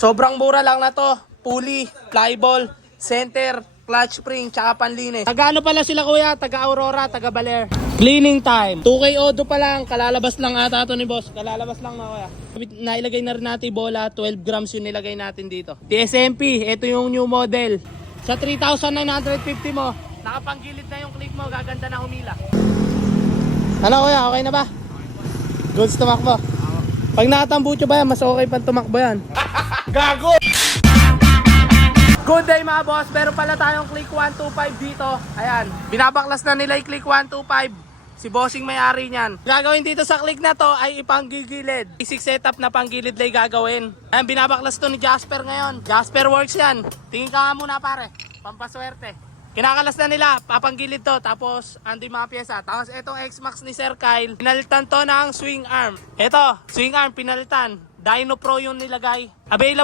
Sobrang mura lang na to. Pulley, flyball, center, clutch spring, tsaka panlinis. Taga ano pala sila kuya? Taga Aurora, taga Baler. Cleaning time. 2K Odo pa lang. Kalalabas lang ata ito ni boss. Kalalabas lang na kuya. Nailagay na rin natin bola. 12 grams yung nilagay natin dito. TSMP. Ito yung new model. Sa 3,950 mo, nakapanggilid na yung click mo. Gaganda na humila. Ano kuya? Okay na ba? Goods tumakbo. Pag nakatambucho ba yan, mas okay pang tumakbo yan. Gago! Good day mga boss, meron pala tayong Click 125 dito. Ayan, binabaklas na nila yung Click 125. Si bossing may-ari niyan. Gagawin dito sa Click na to ay ipanggigilid. Basic setup na panggilid lang gagawin. Ayan, binabaklas to ni Jasper ngayon. Jasper Works yan. Tingin ka nga muna pare, pampaswerte. Kinakalas na nila, papanggilid to. Tapos, ando yung mga pyesa. Tapos, itong X-Max ni Sir Kyle, pinalitan to ng swing arm. Ito, swing arm, pinalitan. Dyno Pro yung nilagay. Available